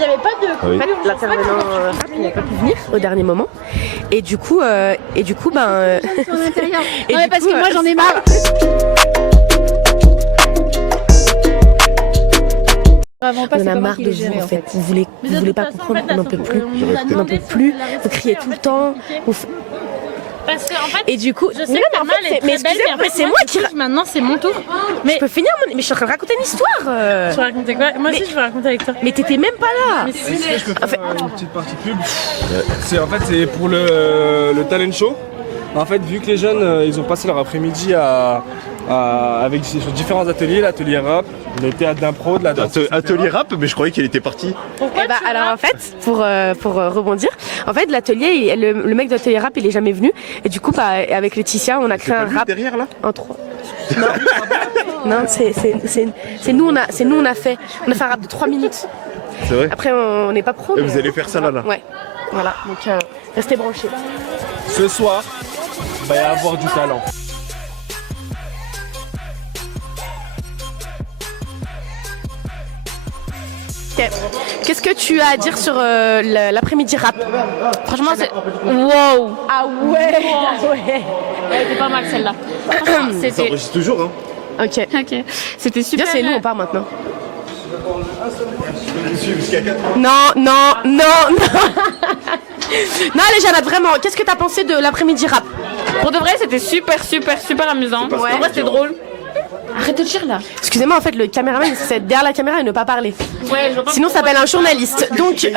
Il n'y avait pas de... Oui. En fait, l'intervenant il n'a pas pu venir au dernier moment. Et du coup, ben... Non mais parce que moi j'en ai marre. Vraiment pas, On c'est en a pas moi marre qui de les vous gérais, en fait. Vous voulez pas comprendre, on n'en peut plus. On n'en peut plus. Vous criez tout le temps. Parce que en fait, Et du coup, je sais mais non, que mais en fait, mais excusez-moi, mais c'est moi qui. Maintenant, c'est mon tour. Mais je peux finir mon. Mais je suis en train de raconter une histoire. Tu vas raconter quoi? Moi aussi, je vais raconter avec toi. Mais t'étais même pas là. Mais si, Est-ce que je peux faire une petite partie pub? C'est pour le talent show. En fait, vu que les jeunes, ils ont passé leur après-midi sur différents ateliers, l'atelier rap, le théâtre d'impro, de la danse. Atelier rap, mais je croyais qu'il était parti. pourquoi Eh bah, alors en fait, pour rebondir, en fait l'atelier, le mec de l'atelier rap il est jamais venu et du coup bah, avec Laetitia on a créé un rap derrière là en 3. Non, non c'est nous on a fait un rap de 3 minutes. C'est vrai. Après on n'est pas pro. Et mais- vous allez faire ça là. Ouais, voilà donc restez branchés. Ce soir, il va y avoir du talent. Ok. Qu'est-ce que tu as à dire sur l'après-midi rap? Franchement, c'est. Wow! Ah ouais, Elle était pas mal celle-là. Franchement, Ça c'était. enregistre toujours, hein. Ok. Ok. C'était super. Bien c'est nous on part maintenant. Jusqu'à 4. Non. Non les Jeannette, vraiment, qu'est-ce que t'as pensé de l'après-midi rap? Pour de vrai, c'était super amusant. pas En vrai, c'était drôle. Arrête de dire là. Excusez-moi, en fait, le caméraman, c'est derrière la caméra et ne pas parler. Ouais, je Sinon, ça s'appelle un journaliste. Donc,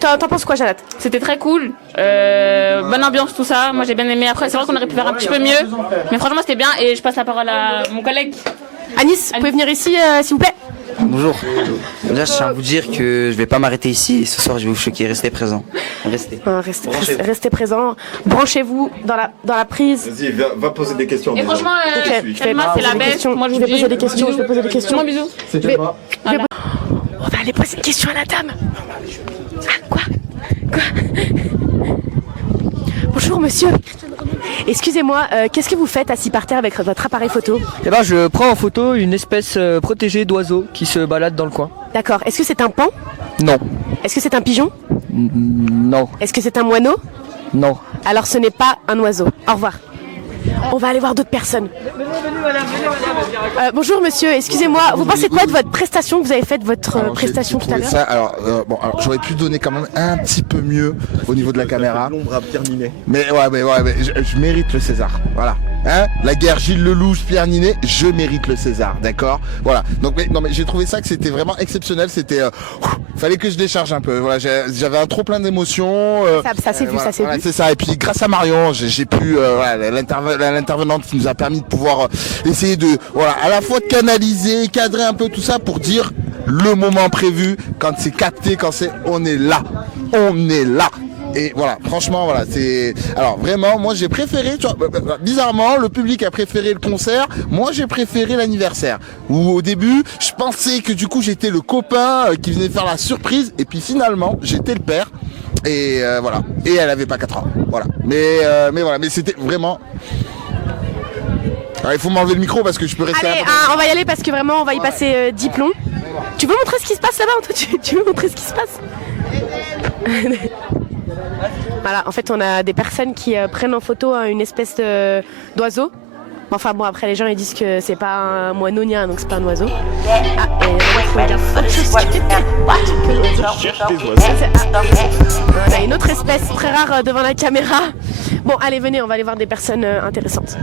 t'en penses quoi, Jeannette? C'était très cool. Bonne ambiance, tout ça. Moi, j'ai bien aimé. Après, c'est vrai qu'on aurait pu faire un petit peu mieux. Mais franchement, c'était bien. Et je passe la parole à mon collègue. Anis, vous pouvez venir ici, s'il vous plaît? Bonjour. Déjà, je tiens à vous dire que je vais pas m'arrêter ici et ce soir, je vais vous choquer. Restez présents. Restez. Restez présents. Branchez-vous dans la prise. Vas-y, va poser des questions. Et franchement, Ok, Selma, c'est la poser des bête. questions. Moi, je Je vous vais dis. poser des questions. Je vais poser des questions. Moi, bisous. On va aller poser une question à la dame. Ah, quoi? Bonjour, monsieur. Excusez-moi, qu'est-ce que vous faites assis par terre avec votre appareil photo? Eh ben, je prends en photo une espèce protégée d'oiseau qui se balade dans le coin. D'accord. Est-ce que c'est un paon? Non. Est-ce que c'est un pigeon? Non. Est-ce que c'est un moineau? Non. Alors ce n'est pas un oiseau. Au revoir. On va aller voir d'autres personnes. Bonjour monsieur, excusez-moi, vous pensez quoi de votre prestation que vous avez faite, votre prestation tout à l'heure? Alors j'aurais pu donner quand même un petit peu mieux au niveau de la caméra. L'ombre à Pierre Ninet. Mais je mérite le César. Voilà. Hein, la guerre Gilles Lelouch, Pierre Ninet, je mérite le César, d'accord? Voilà. Donc mais j'ai trouvé ça que c'était vraiment exceptionnel. C'était, fallait que je décharge un peu. Voilà, j'avais un trop plein d'émotions. Ça s'est vu, ça s'est vu. C'est ça. Et puis grâce à Marion, j'ai pu l'intervenante qui nous a permis de pouvoir essayer de, voilà, à la fois de canaliser, cadrer un peu tout ça pour dire le moment prévu quand c'est capté, on est là. Et voilà, franchement, voilà, c'est... Alors, vraiment, moi, j'ai préféré, tu vois, bizarrement, le public a préféré le concert, moi, j'ai préféré l'anniversaire. Où, au début, je pensais que, du coup, j'étais le copain qui venait faire la surprise, et puis, finalement, j'étais le père, et voilà. Et elle avait pas 4 ans, voilà. Mais voilà, mais c'était vraiment... Alors, il faut m'enlever le micro, parce que je peux rester... Allez, on va y aller parce que vraiment, on va y passer 10 plombs. Tu veux montrer ce qui se passe là-bas? Tu veux montrer ce qui se passe? Voilà, en fait, on a des personnes qui prennent en photo une espèce d'oiseau. Enfin bon, après les gens ils disent que c'est pas un moineau ni un, donc c'est pas un oiseau. Ah, et il y a autre chose on a une autre espèce très rare devant la caméra. Bon, allez, venez, on va aller voir des personnes intéressantes.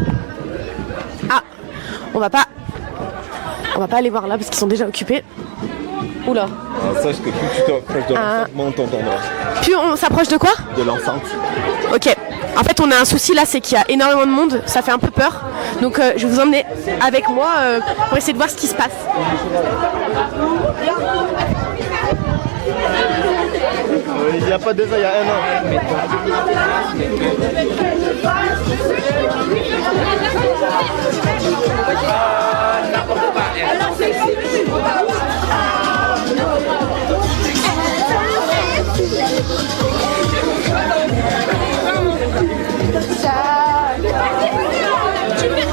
Ah, on va pas aller voir là parce qu'ils sont déjà occupés. Oula. Sache que plus tu t'approches de l'enceinte, moins on t'entendra. Puis on s'approche de quoi? De l'enceinte. Ok. En fait, on a un souci là, c'est qu'il y a énormément de monde. Ça fait un peu peur. Donc, je vais vous emmener avec moi pour essayer de voir ce qui se passe. Il n'y a pas 2 ans, il y a 1 an.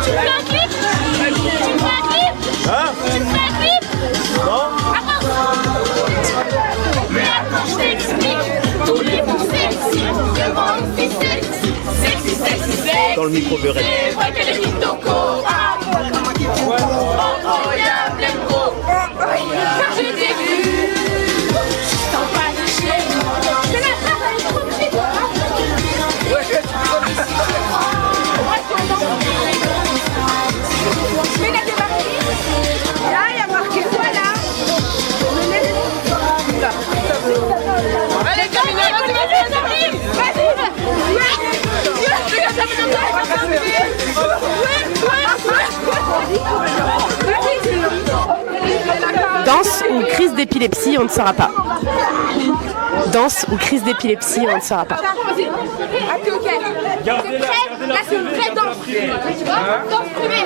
Tu fais un clip? Hein? Tu fais un clip? Non? dans le micro Burel. Danse ou crise d'épilepsie, on ne saura pas. Danse ou crise d'épilepsie, on ne saura pas. Gardez-la, Là, c'est une vraie danse. Tu vois, danse privée.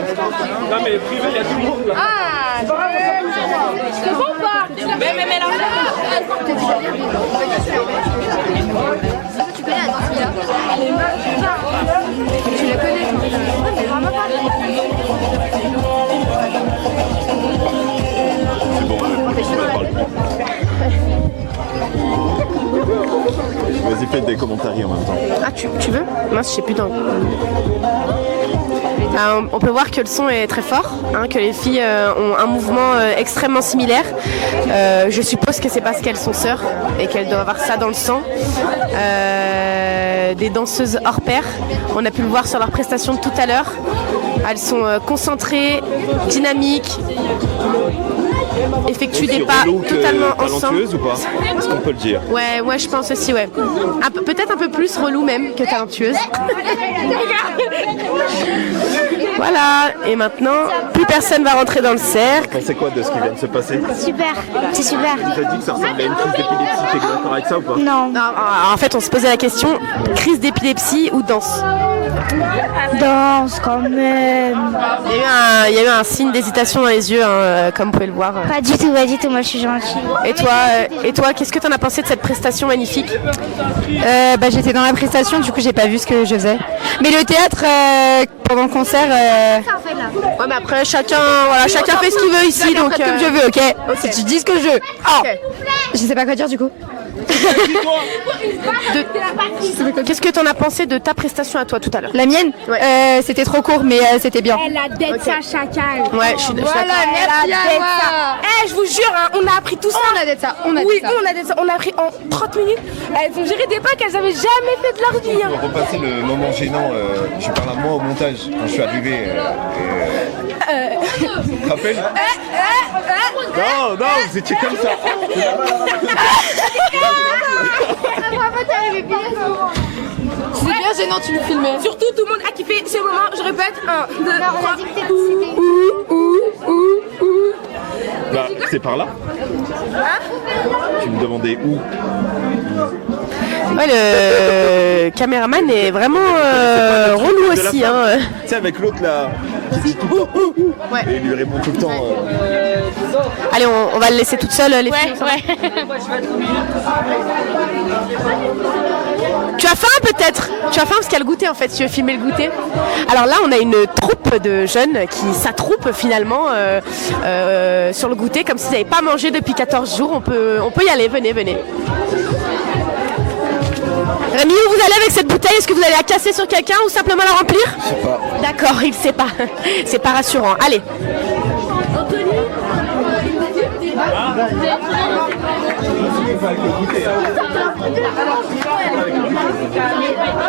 Non mais privé, il y a tout le monde là. Ah, je te vois pas. Mais là, tu connais la danse, Mila? Tu la connais? Mais vraiment pas. C'est bon, on parle plus. Vas-y, fais des commentaires en même temps. Ah, tu veux? Mince, je sais plus dans... on peut voir que le son est très fort, hein, que les filles ont un mouvement extrêmement similaire. Je suppose que c'est parce qu'elles sont sœurs et qu'elles doivent avoir ça dans le sang. Des danseuses hors pair, on a pu le voir sur leurs prestations de tout à l'heure. Elles sont concentrées, dynamiques, effectuent des pas totalement ensemble. Talentueuse ou pas? Est-ce qu'on peut le dire? Ouais, je pense aussi, ouais. Peut-être un peu plus relou même que talentueuse. Voilà, et maintenant, plus personne va rentrer dans le cercle. C'est quoi de ce qui vient de se passer? Super, c'est super. Tu as dit que ça ressemblait à une crise d'épilepsie, t'es d'accord avec ça ou pas? Non. Non, en fait, on se posait la question, crise d'épilepsie ou danse? Danse quand même. Il y a eu un signe d'hésitation dans les yeux, hein, comme vous pouvez le voir. Pas du tout, moi je suis gentille. Et toi, qu'est-ce que tu en as pensé de cette prestation magnifique? J'étais dans la prestation, du coup j'ai pas vu ce que je faisais. Mais le théâtre, pendant le concert, Ouais, mais après, chacun fait ce qu'il veut ici, donc... comme je veux, ok, si tu dis ce que je veux. Oh, je sais pas quoi dire du coup. Qu'est-ce que tu en as pensé de ta prestation à toi tout à l'heure? La mienne, c'était trop court, mais c'était bien. Elle a d'être sa chacal. Ouais, je suis d'accord. merci à moi. Je vous jure, hein, on a appris tout ça. On a d'être ça, on a Oui, d'être ça. on a d'être ça. On a appris en 30 minutes. Elles ont géré des pas qu'elles avaient jamais fait de leur vie. On va repasser le moment gênant. Je parle à moi au montage quand je suis arrivé. Tu te rappelles? Non, vous étiez comme ça. C'est bien gênant, tu me filmais. Surtout, tout le monde a kiffé ce moment. Je répète, 1, 2, 3. Bah, c'est par là. Tu me demandais où? Ouais, le caméraman est vraiment relou aussi. Hein. Tu sais, avec l'autre là, qui dit tout le temps Ouais. et il lui répond tout le temps. Allez, on va le laisser toute seule, les filles. Tu as faim peut-être? Tu as faim parce qu'il y a le goûter en fait, si tu veux filmer le goûter. Alors là, on a une troupe de jeunes qui s'attroupent finalement sur le goûter, comme s'ils n'avaient pas mangé depuis 14 jours. On peut y aller, venez. Rémi, où vous allez avec cette bouteille? Est-ce que vous allez la casser sur quelqu'un ou simplement la remplir? Je sais pas. D'accord, il sait pas. C'est pas rassurant. Allez.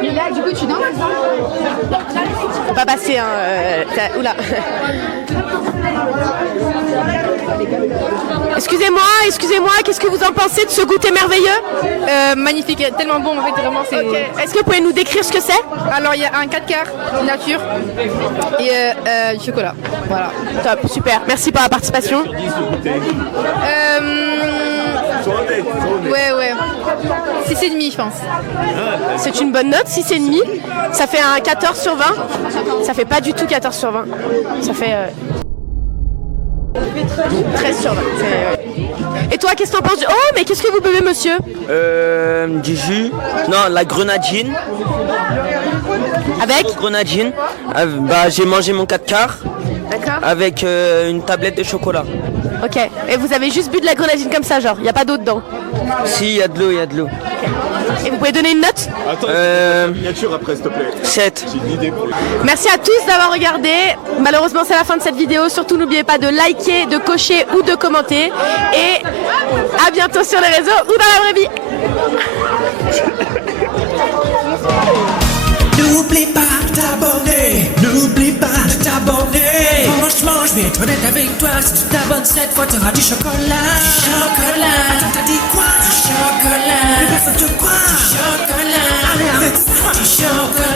Mais là, du coup, tu danses? Faut pas passer, hein. Oula. Excusez-moi, qu'est-ce que vous en pensez de ce goûter merveilleux? Magnifique, tellement bon en fait, vraiment c'est... Est-ce que vous pouvez nous décrire ce que c'est? Alors il y a un 4 quarts nature et du chocolat, voilà. Top, super, merci pour la participation. Ouais. 6,5 je pense. C'est une bonne note, 6,5. Ça fait un 14 sur 20. Ça fait pas du tout 14 sur 20. Ça fait 13 sur 20. Et toi, qu'est-ce que t'en penses? Oh, mais qu'est-ce que vous buvez, monsieur? Du jus. Non, la grenadine. Avec? Grenadine. J'ai mangé mon 4 quarts. D'accord. Avec une tablette de chocolat. Ok. Et vous avez juste bu de la grenadine comme ça, genre, il n'y a pas d'eau dedans? Si, il y a de l'eau, il y a de l'eau. Et vous pouvez donner une note? Attends, miniature après, s'il te plaît. 7. J'ai une idée pour lui. Merci à tous d'avoir regardé. Malheureusement, c'est la fin de cette vidéo. Surtout, n'oubliez pas de liker, de cocher ou de commenter. Et à bientôt sur les réseaux ou dans la vraie vie. N'oublie pas de t'abonner, n'oublie pas de t'abonner. Franchement, je vais être honnête avec toi, si tu t'abonnes cette fois, t'auras du chocolat. Du chocolat. Attends, t'as dit quoi? Du chocolat. Mais personne te croit. Du chocolat. Allez, arrête ça. Du chocolat.